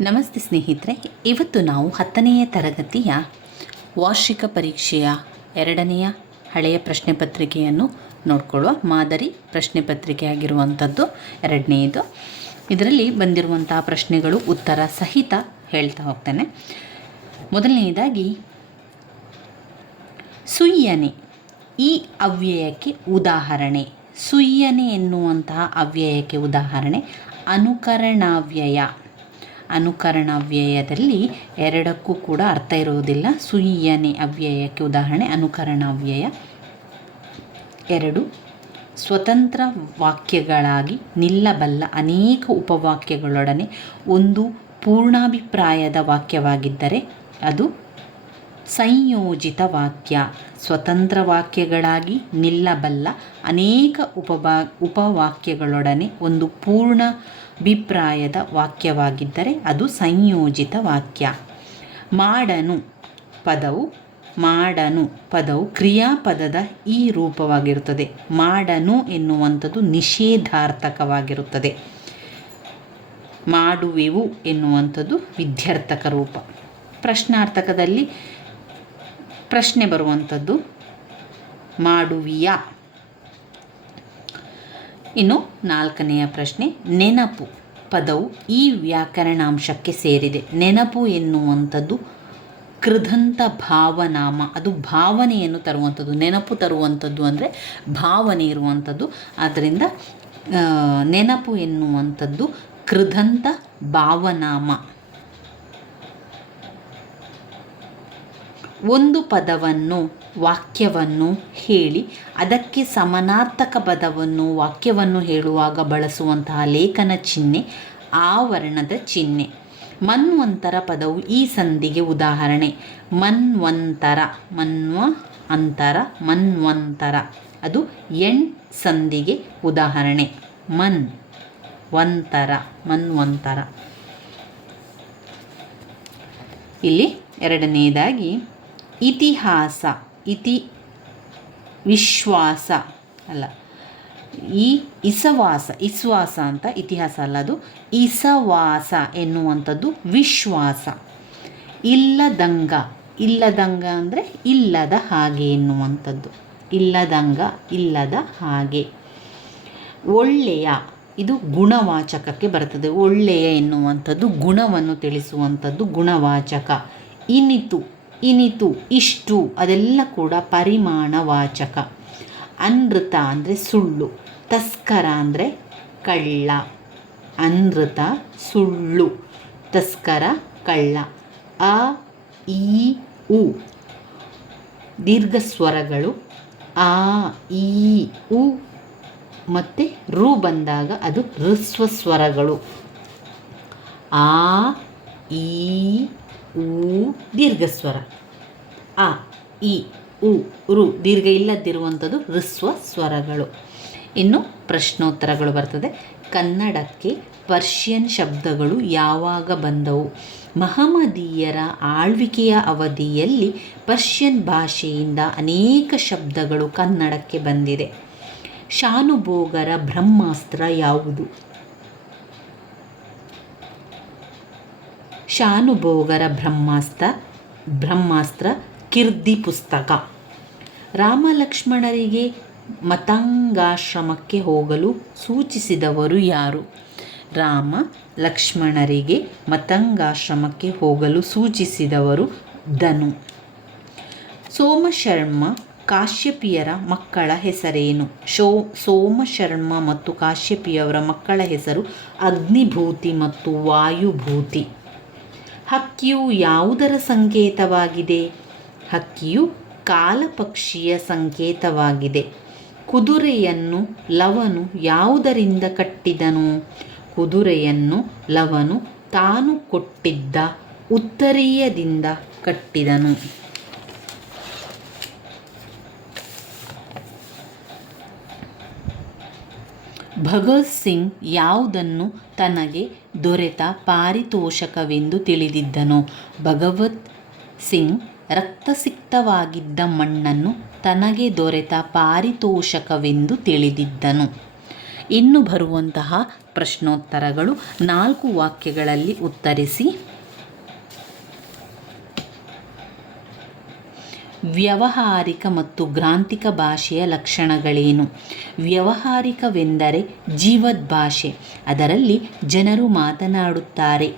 ನಮಸ್ತೆ ಸ್ನೇಹಿತರೆ, ಇವತ್ತು ನಾವು ಹತ್ತನೆಯ ತರಗತಿಯ ವಾರ್ಷಿಕ ಪರೀಕ್ಷೆಯ ಎರಡನೆಯ ಹಳೆಯ ಪ್ರಶ್ನೆ ಪತ್ರಿಕೆಯನ್ನು ನೋಡಿಕೊಳ್ಳುವ ಮಾದರಿ ಪ್ರಶ್ನೆ ಪತ್ರಿಕೆ ಆಗಿರುವಂಥದ್ದು, ಎರಡನೆಯದು. ಇದರಲ್ಲಿ ಬಂದಿರುವಂತಹ ಪ್ರಶ್ನೆಗಳು ಉತ್ತರ ಸಹಿತ ಹೇಳ್ತಾ ಹೋಗ್ತೇನೆ. ಮೊದಲನೆಯದಾಗಿ, ಸುಯ್ಯನೆ, ಈ ಅವ್ಯಯಕ್ಕೆ ಉದಾಹರಣೆ. ಸುಯ್ಯನೆ ಎನ್ನುವಂತಹ ಅವ್ಯಯಕ್ಕೆ ಉದಾಹರಣೆ, ಅನುಕರಣಾವ್ಯಯ. ಅನುಕರಣಾವ್ಯಯದಲ್ಲಿ ಎರಡಕ್ಕೂ ಕೂಡ ಅರ್ಥ ಇರುವುದಿಲ್ಲ. ಸುಯ್ಯನೆ ಅವ್ಯಯಕ್ಕೆ ಉದಾಹರಣೆ, ಅನುಕರಣ ಅವ್ಯಯ. ಎರಡು, ಸ್ವತಂತ್ರ ವಾಕ್ಯಗಳಾಗಿ ನಿಲ್ಲಬಲ್ಲ ಅನೇಕ ಉಪವಾಕ್ಯಗಳೊಡನೆ ಒಂದು ಪೂರ್ಣಾಭಿಪ್ರಾಯದ ವಾಕ್ಯವಾಗಿದ್ದರೆ ಅದು ಸಂಯೋಜಿತ ವಾಕ್ಯ. ಸ್ವತಂತ್ರ ವಾಕ್ಯಗಳಾಗಿ ನಿಲ್ಲಬಲ್ಲ ಅನೇಕ ಉಪವಾ ಉಪವಾಕ್ಯಗಳೊಡನೆ ಒಂದು ಪೂರ್ಣ ಅಭಿಪ್ರಾಯದ ವಾಕ್ಯವಾಗಿದ್ದರೆ ಅದು ಸಂಯೋಜಿತ ವಾಕ್ಯ. ಮಾಡನು ಪದವು ಮಾಡನು ಪದವು ಕ್ರಿಯಾಪದದ ಈ ರೂಪವಾಗಿರುತ್ತದೆ. ಮಾಡನು ಎನ್ನುವಂಥದ್ದು ನಿಷೇಧಾರ್ಥಕವಾಗಿರುತ್ತದೆ. ಮಾಡುವೆವು ಎನ್ನುವಂಥದ್ದು ವಿದ್ಯಾರ್ಥಕ ರೂಪ. ಪ್ರಶ್ನಾರ್ಥಕದಲ್ಲಿ ಪ್ರಶ್ನೆ ಬರುವಂಥದ್ದು, ಮಾಡುವಿಯಾ? ಇನ್ನು ನಾಲ್ಕನೆಯ ಪ್ರಶ್ನೆ, ನೆನಪು. ಪದವು ಈ ವ್ಯಾಕರಣಾಂಶಕ್ಕೆ ಸೇರಿದೆ. ನೆನಪು ಎನ್ನುವಂಥದ್ದು ಕೃದಂತ ಭಾವನಾಮ. ಅದು ಭಾವನೆಯನ್ನು ತರುವಂಥದ್ದು, ನೆನಪು ತರುವಂಥದ್ದು ಅಂದರೆ ಭಾವನೆ ಇರುವಂಥದ್ದು. ಆದ್ದರಿಂದ ನೆನಪು ಎನ್ನುವಂಥದ್ದು ಕೃದಂತ ಭಾವನಾಮ. ಒಂದು ಪದವನ್ನು ವಾಕ್ಯವನ್ನು ಹೇಳಿ, ಅದಕ್ಕೆ ಸಮನಾರ್ಥಕ ಪದವನ್ನು, ವಾಕ್ಯವನ್ನು ಹೇಳುವಾಗ ಬಳಸುವಂತಹ ಲೇಖನ ಚಿಹ್ನೆ, ಆವರಣದ ಚಿಹ್ನೆ. ಮನ್ವಂತರ ಪದವು ಈ ಸಂಧಿಗೆ ಉದಾಹರಣೆ. ಮನ್ವಂತರ ಮನ್ವ ಅಂತರ ಮನ್ವಂತರ. ಅದು ಎಣ್ ಸಂಧಿಗೆ ಉದಾಹರಣೆ. ಮನ್ ವಂತರ ಮನ್ವಂತರ. ಇಲ್ಲಿ ಎರಡನೆಯದಾಗಿ ಇತಿಹಾಸ. ಇತಿ ವಿಶ್ವಾಸ ಅಲ್ಲ. ಈ ಇಸವಾಸ, ಇಸ್ವಾಸ ಅಂತ ಇತಿಹಾಸ ಅಲ್ಲ ಅದು. ಇಸವಾಸ ಎನ್ನುವಂಥದ್ದು ವಿಶ್ವಾಸ. ಇಲ್ಲದಂಗ ಇಲ್ಲದಂಗ ಅಂದರೆ ಇಲ್ಲದ ಹಾಗೆ ಎನ್ನುವಂಥದ್ದು. ಇಲ್ಲದಂಗ, ಇಲ್ಲದ ಹಾಗೆ. ಒಳ್ಳೆಯ, ಇದು ಗುಣವಾಚಕಕ್ಕೆ ಬರ್ತದೆ ಒಳ್ಳೆಯ ಎನ್ನುವಂಥದ್ದು ಗುಣವನ್ನು ತಿಳಿಸುವಂಥದ್ದು ಗುಣವಾಚಕ. ಇನಿತು. ಇನಿತು, ಇಷ್ಟು. ಅದೆಲ್ಲ ಕೂಡ ಪರಿಮಾಣವಾಚಕ. ಅನೃತ ಅಂದರೆ ಸುಳ್ಳು. ತಸ್ಕರ ಅಂದರೆ ಕಳ್ಳ. ಅನೃತ, ಸುಳ್ಳು. ತಸ್ಕರ, ಕಳ್ಳ. ಅ ಈ ಉ. ದೀರ್ಘ ಸ್ವರಗಳು. ಆ ಈ ಉ. ಮತ್ತು ರು ಬಂದಾಗ ಅದು ಹೃಸ್ವ ಸ್ವರಗಳು. ಆ ಈ ಊ ದೀರ್ಘ ಸ್ವರ ಆ, ಇ, ಉ, ರು, ದೀರ್ಘ ಇಲ್ಲದಿರುವಂಥದ್ದು ಹೃಸ್ವ ಸ್ವರಗಳು. ಇನ್ನು ಪ್ರಶ್ನೋತ್ತರಗಳು ಬರ್ತದೆ. ಕನ್ನಡಕ್ಕೆ ಪರ್ಷಿಯನ್ ಶಬ್ದಗಳು ಯಾವಾಗ ಬಂದವು? ಮಹಮದೀಯರ ಆಳ್ವಿಕೆಯ ಅವಧಿಯಲ್ಲಿ ಪರ್ಷಿಯನ್ ಭಾಷೆಯಿಂದ ಅನೇಕ ಶಬ್ದಗಳು ಕನ್ನಡಕ್ಕೆ ಬಂದಿದೆ. ಶಾನುಭೋಗರ ಬ್ರಹ್ಮಾಸ್ತ್ರ ಯಾವುದು? ಶಾನುಭೋಗರ ಬ್ರಹ್ಮಾಸ್ತ್ರ ಬ್ರಹ್ಮಾಸ್ತ್ರ ಕಿರ್ದಿ ಪುಸ್ತಕ. ರಾಮಲಕ್ಷ್ಮಣರಿಗೆ ಮತಂಗಾಶ್ರಮಕ್ಕೆ ಹೋಗಲು ಸೂಚಿಸಿದವರು ಯಾರು? ರಾಮ ಲಕ್ಷ್ಮಣರಿಗೆ ಮತಂಗಾಶ್ರಮಕ್ಕೆ ಹೋಗಲು ಸೂಚಿಸಿದವರು ಧನು. ಸೋಮಶರ್ಮ ಕಾಶ್ಯಪಿಯರ ಮಕ್ಕಳ ಹೆಸರೇನು? ಶೋ, ಸೋಮಶರ್ಮ ಮತ್ತು ಕಾಶ್ಯಪಿಯವರ ಮಕ್ಕಳ ಹೆಸರು ಅಗ್ನಿಭೂತಿ ಮತ್ತು ವಾಯುಭೂತಿ. ಹಕ್ಕಿಯು ಯಾವುದರ ಸಂಕೇತವಾಗಿದೆ? ಹಕ್ಕಿಯು ಕಾಲಪಕ್ಷಿಯ ಸಂಕೇತವಾಗಿದೆ. ಕುದುರೆಯನ್ನು, ಲವನು ಯಾವುದರಿಂದ ಕಟ್ಟಿದನು? ಕುದುರೆಯನ್ನು, ಲವನು ತಾನು ಕೊಟ್ಟಿದ್ದ ಉತ್ತರೀಯದಿಂದ ಕಟ್ಟಿದನು. ಭಗತ್ ಸಿಂಗ್ ಯಾವುದನ್ನು ತನಗೆ ದೊರೆತ ಪಾರಿತೋಷಕವೆಂದು ತಿಳಿದಿದ್ದನು, ಭಗವತ್ ಸಿಂಗ್ ರಕ್ತಸಿಕ್ತವಾಗಿದ್ದ ಮಣ್ಣನ್ನು ತನಗೆ ದೊರೆತ ಪಾರಿತೋಷಕವೆಂದು ತಿಳಿದಿದ್ದನು. ಇನ್ನು ಬರುವಂತಹ ಪ್ರಶ್ನೋತ್ತರಗಳು ನಾಲ್ಕು ವಾಕ್ಯಗಳಲ್ಲಿ ಉತ್ತರಿಸಿ ವ್ಯವಹಾರಿಕ ಮತ್ತು ಗ್ರಾಂಥಿಕ ಭಾಷೆಯ ಲಕ್ಷಣಗಳೇನು? ವ್ಯವಹಾರಿಕವೆಂದರೆ ಜೀವದ್ ಭಾಷೆ ಅದರಲ್ಲಿ ಜನರು ಮಾತನಾಡುತ್ತಾರೆ.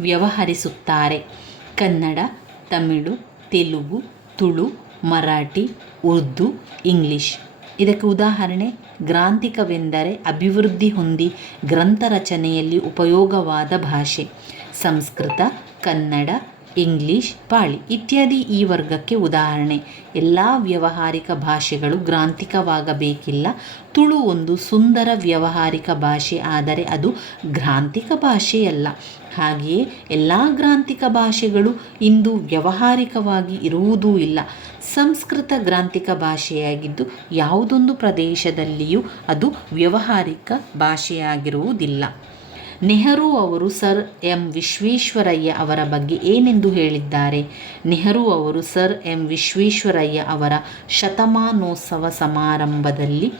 ವ್ಯವಹರಿಸುತ್ತಾರೆ. ಕನ್ನಡ, ತಮಿಳು, ತೆಲುಗು, ತುಳು, ಮರಾಠಿ, ಉರ್ದು, ಇಂಗ್ಲಿಷ್. ಇದಕ್ಕೆ ಉದಾಹರಣೆ, ಗ್ರಾಂಥಿಕವೆಂದರೆ ಅಭಿವೃದ್ಧಿ ಹೊಂದಿ ಗ್ರಂಥ ರಚನೆಯಲ್ಲಿ ಉಪಯೋಗವಾದ ಭಾಷೆ. ಸಂಸ್ಕೃತ ಕನ್ನಡ, ಇಂಗ್ಲಿಷ್, ಪಾಳಿ ಇತ್ಯಾದಿ ಈ ವರ್ಗಕ್ಕೆ ಉದಾಹರಣೆ. ಎಲ್ಲ ವ್ಯವಹಾರಿಕ ಭಾಷೆಗಳು ಗ್ರಾಂಥಿಕವಾಗಬೇಕಿಲ್ಲ. ತುಳು ಒಂದು ಸುಂದರ ವ್ಯವಹಾರಿಕ ಭಾಷೆ, ಆದರೆ ಅದು ಗ್ರಾಂಥಿಕ ಭಾಷೆಯಲ್ಲ. ಹಾಗೆಯೇ ಎಲ್ಲ ಗ್ರಾಂಥಿಕ ಭಾಷೆಗಳು ಇಂದು ವ್ಯವಹಾರಿಕವಾಗಿ ಇರುವುದೂ ಇಲ್ಲ. ಸಂಸ್ಕೃತ ಗ್ರಾಂಥಿಕ ಭಾಷೆಯಾಗಿದ್ದು ಯಾವುದೊಂದು ಪ್ರದೇಶದಲ್ಲಿಯೂ ಅದು ವ್ಯವಹಾರಿಕ ಭಾಷೆಯಾಗಿರುವುದಿಲ್ಲ. ನೆಹರು ಅವರು ಸರ್ ಎಂ ವಿಶ್ವೇಶ್ವರಯ್ಯ ಅವರ ಬಗ್ಗೆ ಏನೆಂದು ಹೇಳಿದ್ದಾರೆ? ನೆಹರು ಅವರು ಸರ್ ಎಂ ವಿಶ್ವೇಶ್ವರಯ್ಯ ಅವರ ಶತಮಾನೋತ್ಸವ ಸಮಾರಂಭದಲ್ಲಿ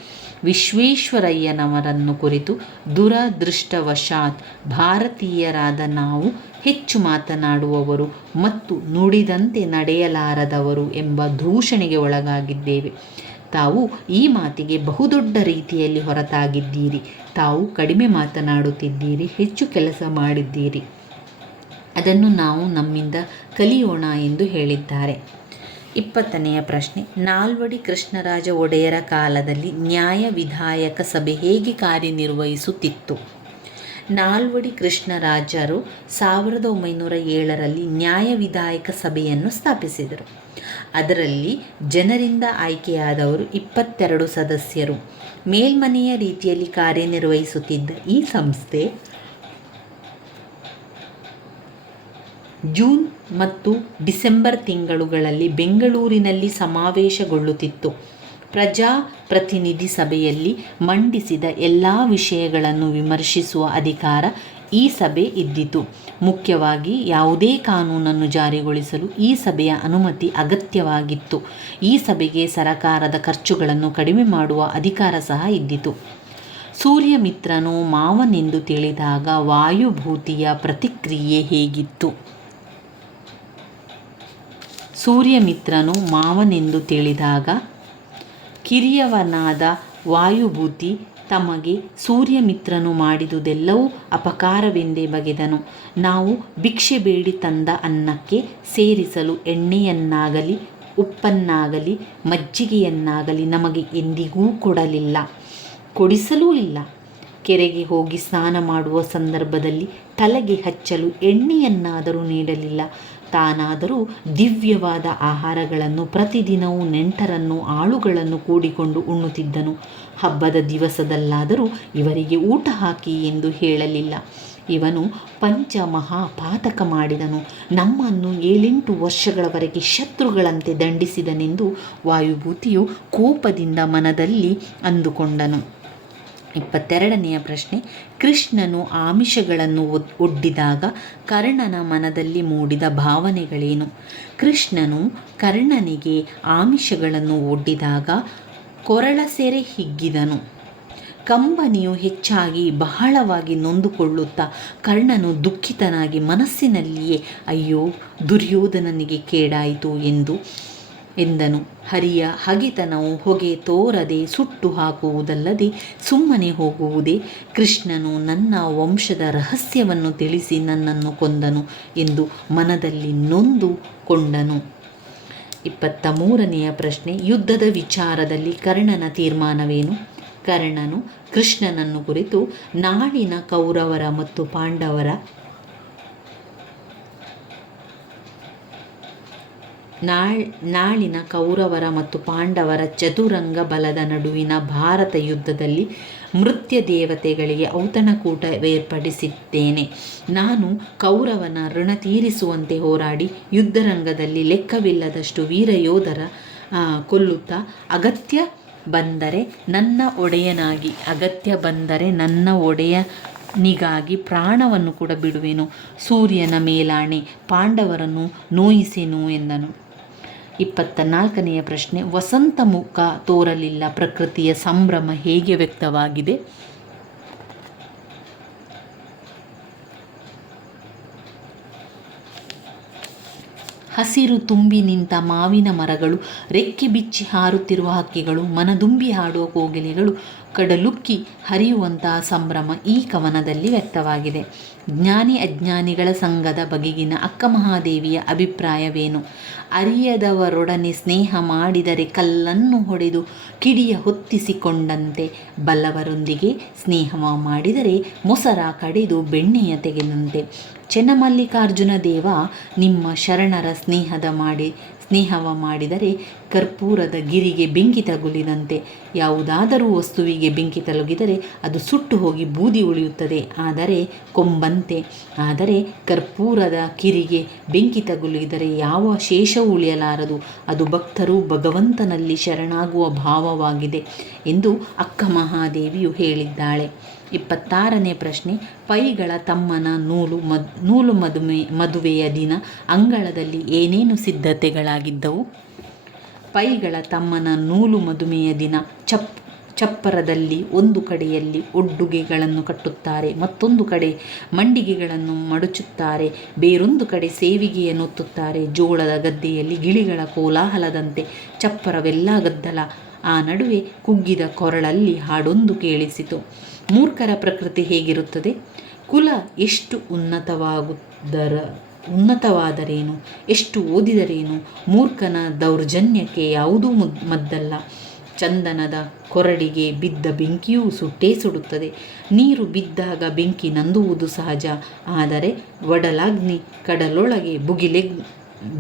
ವಿಶ್ವೇಶ್ವರಯ್ಯನವರನ್ನು ಕುರಿತು ದುರದೃಷ್ಟವಶಾತ್ ಭಾರತೀಯರಾದ ನಾವು ಹೆಚ್ಚು ಮಾತನಾಡುವವರು ಮತ್ತು ನುಡಿದಂತೆ ನಡೆಯಲಾರದವರು ಎಂಬ ದೂಷಣೆಗೆ ಒಳಗಾಗಿದ್ದೇವೆ. ತಾವು ಈ ಮಾತಿಗೆ ಬಹುದೊಡ್ಡ ರೀತಿಯಲ್ಲಿ ಹೊರತಾಗಿದ್ದೀರಿ. ತಾವು ಕಡಿಮೆ ಮಾತನಾಡುತ್ತಿದ್ದೀರಿ, ಹೆಚ್ಚು ಕೆಲಸ ಮಾಡಿದ್ದೀರಿ. ಅದನ್ನು ನಾವು ನಮ್ಮಿಂದ ಕಲಿಯೋಣ ಎಂದು ಹೇಳಿದ್ದಾರೆ. ಇಪ್ಪತ್ತನೆಯ ಪ್ರಶ್ನೆ, ನಾಲ್ವಡಿ ಕೃಷ್ಣರಾಜ ಒಡೆಯರ ಕಾಲದಲ್ಲಿ ನ್ಯಾಯ ವಿಧಾಯಕ ಸಭೆ ಹೇಗೆ ಕಾರ್ಯನಿರ್ವಹಿಸುತ್ತಿತ್ತು? ನಾಲ್ವಡಿ ಕೃಷ್ಣರಾಜರು ಸಾವಿರದ ಒಂಬೈನೂರ ಏಳರಲ್ಲಿ ನ್ಯಾಯ ವಿಧಾಯಕ ಸಭೆಯನ್ನು ಸ್ಥಾಪಿಸಿದರು. ಅದರಲ್ಲಿ ಜನರಿಂದ ಆಯ್ಕೆಯಾದವರು ಇಪ್ಪತ್ತೆರಡು ಸದಸ್ಯರು. ಮೇಲ್ಮನೆಯ ರೀತಿಯಲ್ಲಿ ಕಾರ್ಯನಿರ್ವಹಿಸುತ್ತಿದ್ದ ಈ ಸಂಸ್ಥೆ ಜೂನ್ ಮತ್ತು ಡಿಸೆಂಬರ್ ತಿಂಗಳುಗಳಲ್ಲಿ ಬೆಂಗಳೂರಿನಲ್ಲಿ ಸಮಾವೇಶಗೊಳ್ಳುತ್ತಿತ್ತು. ಪ್ರಜಾಪ್ರತಿನಿಧಿ ಸಭೆಯಲ್ಲಿ ಮಂಡಿಸಿದ ಎಲ್ಲ ವಿಷಯಗಳನ್ನು ವಿಮರ್ಶಿಸುವ ಅಧಿಕಾರ ಈ ಸಭೆ ಇದ್ದಿತು. ಮುಖ್ಯವಾಗಿ ಯಾವುದೇ ಕಾನೂನನ್ನು ಜಾರಿಗೊಳಿಸಲು ಈ ಸಭೆಯ ಅನುಮತಿ ಅಗತ್ಯವಾಗಿತ್ತು. ಈ ಸಭೆಗೆ ಸರಕಾರದ ಖರ್ಚುಗಳನ್ನು ಕಡಿಮೆ ಮಾಡುವ ಅಧಿಕಾರ ಸಹ ಇದ್ದಿತು. ಸೂರ್ಯಮಿತ್ರನು ಮಾವನೆಂದು ತಿಳಿದಾಗ ವಾಯುಭೂತಿಯ ಪ್ರತಿಕ್ರಿಯೆ ಹೇಗಿತ್ತು? ಸೂರ್ಯಮಿತ್ರನು ಮಾವನೆಂದು ತಿಳಿದಾಗ ಕಿರಿಯವನಾದ ವಾಯುಭೂತಿ ತಮಗೆ ಸೂರ್ಯಮಿತ್ರನು ಮಾಡಿದುದೆಲ್ಲವೂ ಅಪಕಾರವೆಂದೇ ಬಗೆದನು. ನಾವು ಭಿಕ್ಷೆ ಬೇಡಿ ತಂದ ಅನ್ನಕ್ಕೆ ಸೇರಿಸಲು ಎಣ್ಣೆಯನ್ನಾಗಲಿ, ಉಪ್ಪನ್ನಾಗಲಿ, ಮಜ್ಜಿಗೆಯನ್ನಾಗಲಿ ನಮಗೆ ಎಂದಿಗೂ ಕೊಡಲಿಲ್ಲ. ಕೊಡಿಸಲೂ ಇಲ್ಲ. ಕೆರೆಗೆ ಹೋಗಿ ಸ್ನಾನ ಮಾಡುವ ಸಂದರ್ಭದಲ್ಲಿ ತಲೆಗೆ ಹಚ್ಚಲು ಎಣ್ಣೆಯನ್ನಾದರೂ ನೀಡಲಿಲ್ಲ. ತಾನಾದರೂ ದಿವ್ಯವಾದ ಆಹಾರಗಳನ್ನು ಪ್ರತಿದಿನವೂ ನೆಂಟರನ್ನು ಆಳುಗಳನ್ನು ಕೂಡಿಕೊಂಡು ಉಣ್ಣುತ್ತಿದ್ದನು. ಹಬ್ಬದ ದಿವಸದಲ್ಲಾದರೂ ಇವರಿಗೆ ಊಟ ಹಾಕಿ ಎಂದು ಹೇಳಲಿಲ್ಲ. ಇವನು ಪಂಚ ಮಹಾಪಾತಕ ಮಾಡಿದನು. ನಮ್ಮನ್ನು ಏಳೆಂಟು ವರ್ಷಗಳವರೆಗೆ ಶತ್ರುಗಳಂತೆ ದಂಡಿಸಿದನೆಂದು ವಾಯುಭೂತಿಯು ಕೋಪದಿಂದ ಮನದಲ್ಲಿ ಅಂದುಕೊಂಡನು. ಇಪ್ಪತ್ತೆರಡನೆಯ ಪ್ರಶ್ನೆ ಕೃಷ್ಣನು ಆಮಿಷಗಳನ್ನು ಒಡ್ಡಿದಾಗ ಕರ್ಣನ ಮನದಲ್ಲಿ ಮೂಡಿದ ಭಾವನೆಗಳೇನು? ಕೃಷ್ಣನು ಕರ್ಣನಿಗೆ ಆಮಿಷಗಳನ್ನು ಒಡ್ಡಿದಾಗ ಕೊರಳ ಸೆರೆ ಹಿಗ್ಗಿದನು. ಕಂಬನಿಯು ಹೆಚ್ಚಾಗಿ ಬಹಳವಾಗಿ ನೊಂದುಕೊಳ್ಳುತ್ತಾ ಕರ್ಣನು ದುಃಖಿತನಾಗಿ ಮನಸ್ಸಿನಲ್ಲಿಯೇ, ಅಯ್ಯೋ, ದುರ್ಯೋಧನನಿಗೆ ಕೇಡಾಯಿತು ಎಂದು ಎಂದನು. ಹರಿಯ ಹಗೆತನವು ಹೊಗೆ ತೋರದೆ ಸುಟ್ಟು ಹಾಕುವುದಲ್ಲದೆ ಸುಮ್ಮನೆ ಹೋಗುವುದೇ. ಕೃಷ್ಣನು ನನ್ನ ವಂಶದ ರಹಸ್ಯವನ್ನು ತಿಳಿಸಿ ನನ್ನನ್ನು ಕೊಂದನು ಎಂದು ಮನದಲ್ಲಿ ನೊಂದುಕೊಂಡನು ಇಪ್ಪತ್ತ ಮೂರನೆಯ ಪ್ರಶ್ನೆ, ಯುದ್ಧದ ವಿಚಾರದಲ್ಲಿ ಕರ್ಣನ ತೀರ್ಮಾನವೇನು? ಕರ್ಣನು ಕೃಷ್ಣನನ್ನು ಕುರಿತು ನಾಳಿನ ಕೌರವರ ಮತ್ತು ಪಾಂಡವರ ನಾಳ್, ನಾಳಿನ ಕೌರವರ ಮತ್ತು ಪಾಂಡವರ ಚತುರಂಗ ಬಲದ ನಡುವಿನ ಭಾರತ ಯುದ್ಧದಲ್ಲಿ ಮೃತ್ಯ ದೇವತೆಗಳಿಗೆ ಔತಣಕೂಟ ಏರ್ಪಡಿಸಿದ್ದೇನೆ. ನಾನು ಕೌರವನ ಋಣ ತೀರಿಸುವಂತೆ ಹೋರಾಡಿ ಯುದ್ಧರಂಗದಲ್ಲಿ ಲೆಕ್ಕವಿಲ್ಲದಷ್ಟು ವೀರಯೋಧರ ಕೊಲ್ಲುತ್ತಾ ಅಗತ್ಯ ಬಂದರೆ ನನ್ನ ಒಡೆಯನಾಗಿ, ಅಗತ್ಯ ಬಂದರೆ ನನ್ನ ಒಡೆಯ ನಿಗಾಗಿ ಪ್ರಾಣವನ್ನು ಕೂಡ ಬಿಡುವೆನು. ಸೂರ್ಯನ ಮೇಲಾಣೆ, ಪಾಂಡವರನ್ನು ನೋಯಿಸೆನು ಎಂದನು. ಇಪ್ಪತ್ತ ನಾಲ್ಕನೆಯ ಪ್ರಶ್ನೆ, ವಸಂತ ಮುಖ ತೋರಲಿಲ್ಲ, ಪ್ರಕೃತಿಯ ಸಂಭ್ರಮ ಹೇಗೆ ವ್ಯಕ್ತವಾಗಿದೆ? ಹಸಿರು ತುಂಬಿ ನಿಂತ ಮಾವಿನ ಮರಗಳು, ರೆಕ್ಕೆ ಬಿಚ್ಚಿ ಹಾರುತ್ತಿರುವ ಹಕ್ಕಿಗಳು, ಮನದುಂಬಿ ಹಾಡುವ ಕೋಗಿಲೆಗಳು ಕಡಲುಕ್ಕಿ ಹರಿಯುವಂತಹ ಸಂಭ್ರಮ ಈ ಕವನದಲ್ಲಿ ವ್ಯಕ್ತವಾಗಿದೆ. ಜ್ಞಾನಿ ಅಜ್ಞಾನಿಗಳ ಸಂಘದ ಬಗೆಗಿನ ಅಕ್ಕ ಮಹಾದೇವಿಯ ಅಭಿಪ್ರಾಯವೇನು? ಅರಿಯದವರೊಡನೆ ಸ್ನೇಹ ಮಾಡಿದರೆ ಕಲ್ಲನ್ನು ಹೊಡೆದು ಕಿಡಿಯ ಹೊತ್ತಿಸಿಕೊಂಡಂತೆ ಬಲ್ಲವರೊಂದಿಗೆ ಸ್ನೇಹ ಮಾಡಿದರೆ ಮೊಸರ ಕಡಿದು ಬೆಣ್ಣೆಯ ತೆಗೆದಂತೆ. ಚೆನ್ನಮಲ್ಲಿಕಾರ್ಜುನ ದೇವ ನಿಮ್ಮ ಶರಣರ ಸ್ನೇಹದ ಮಾಡಿ ಸ್ನೇಹವ ಮಾಡಿದರೆ ಕರ್ಪೂರದ ಗಿರಿಗೆ ಬೆಂಕಿ ತಗುಲಿದಂತೆ. ಯಾವುದಾದರೂ ವಸ್ತುವಿಗೆ ಬೆಂಕಿ ತಲುಗಿದರೆ ಅದು ಸುಟ್ಟು ಹೋಗಿ ಬೂದಿ ಉಳಿಯುತ್ತದೆ. ಆದರೆ ಕೊಂಬಂತೆ. ಆದರೆ ಕರ್ಪೂರದ ಕಿರಿಗೆ ಬೆಂಕಿ ತಗುಲಿದರೆ ಯಾವ ಶೇಷವೂ ಉಳಿಯಲಾರದು? ಅದು ಭಕ್ತರು ಭಗವಂತನಲ್ಲಿ ಶರಣಾಗುವ ಭಾವವಾಗಿದೆ ಎಂದು ಅಕ್ಕ ಮಹಾದೇವಿಯು ಹೇಳಿದ್ದಾಳೆ. ಇಪ್ಪತ್ತಾರನೇ ಪ್ರಶ್ನೆ, ಪೈಗಳ ತಮ್ಮನ ನೂಲು ಮದ್, ನೂಲು ಮದುವೆ ಮದುವೆಯ ದಿನ ಅಂಗಳದಲ್ಲಿ ಏನೇನು ಸಿದ್ಧತೆಗಳಾಗಿದ್ದವು? ಪೈಗಳ ತಮ್ಮನ ನೂಲು ಮದುವೆಯ ದಿನ ಚಪ್, ಚಪ್ಪರದಲ್ಲಿ ಒಂದು ಕಡೆಯಲ್ಲಿ ಒಡ್ಡುಗೆಗಳನ್ನು ಕಟ್ಟುತ್ತಾರೆ, ಮತ್ತೊಂದು ಕಡೆ ಮಂಡಿಗೆಗಳನ್ನು ಮಡಚುತ್ತಾರೆ, ಬೇರೊಂದು ಕಡೆ ಸೇವಿಗೆಯನ್ನು ಒತ್ತುತ್ತಾರೆ, ಜೋಳದ ಗದ್ದೆಯಲ್ಲಿ ಗಿಳಿಗಳ ಕೋಲಾಹಲದಂತೆ ಚಪ್ಪರವೆಲ್ಲ ಗದ್ದಲ. ಆ ನಡುವೆ ಕುಗ್ಗಿದ ಕೊರಳಲ್ಲಿ ಹಾಡೊಂದು ಕೇಳಿಸಿತು. ಮೂರ್ಖರ ಪ್ರಕೃತಿ ಹೇಗಿರುತ್ತದೆ? ಕುಲ ಎಷ್ಟು ಉನ್ನತವಾಗುದರ, ಉನ್ನತವಾದರೇನು? ಎಷ್ಟು ಓದಿದರೇನು? ಮೂರ್ಖನ ದೌರ್ಜನ್ಯಕ್ಕೆ ಯಾವುದೂ ಮುದ್ ಮದ್ದಲ್ಲ. ಚಂದನದ ಕೊರಡಿಗೆ ಬಿದ್ದ ಬೆಂಕಿಯೂ ಸುಟ್ಟೇ ಸುಡುತ್ತದೆ. ನೀರು ಬಿದ್ದಾಗ ಬೆಂಕಿ ನಂದುವುದು ಸಹಜ. ಆದರೆ ಒಡಲಾಗ್ನಿ ಕಡಲೊಳಗೆ ಬುಗಿಲೆ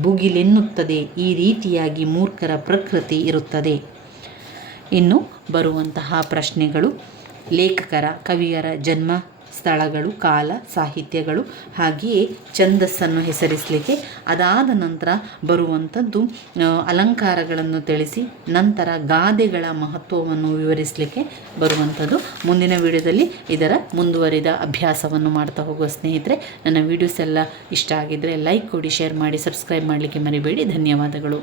ಬುಗಿಲೆನ್ನುತ್ತದೆ ಈ ರೀತಿಯಾಗಿ ಮೂರ್ಖರ ಪ್ರಕೃತಿ ಇರುತ್ತದೆ. ಇನ್ನು ಬರುವಂತಹ ಪ್ರಶ್ನೆಗಳು. ಲೇಖಕರ, ಕವಿಯರ ಜನ್ಮ ಸ್ಥಳಗಳು, ಕಾಲ, ಸಾಹಿತ್ಯಗಳು, ಹಾಗೆಯೇ ಛಂದಸ್ಸನ್ನು ಹೆಸರಿಸಲಿಕ್ಕೆ. ಅದಾದ ನಂತರ ಬರುವಂಥದ್ದು ಅಲಂಕಾರಗಳನ್ನು ತಿಳಿಸಿ, ನಂತರ ಗಾದೆಗಳ ಮಹತ್ವವನ್ನು ವಿವರಿಸಲಿಕ್ಕೆ ಬರುವಂಥದ್ದು. ಮುಂದಿನ ವಿಡಿಯೋದಲ್ಲಿ ಇದರ ಮುಂದುವರಿದ ಅಭ್ಯಾಸವನ್ನು ಮಾಡ್ತಾ ಹೋಗುವ ಸ್ನೇಹಿತರೆ, ನನ್ನ ವೀಡಿಯೋಸ್ ಎಲ್ಲ ಇಷ್ಟ ಆಗಿದ್ದರೆ ಲೈಕ್ ಕೊಡಿ, ಶೇರ್ ಮಾಡಿ, ಸಬ್ಸ್ಕ್ರೈಬ್ ಮಾಡಲಿಕ್ಕೆ ಮರಿಬೇಡಿ. ಧನ್ಯವಾದಗಳು.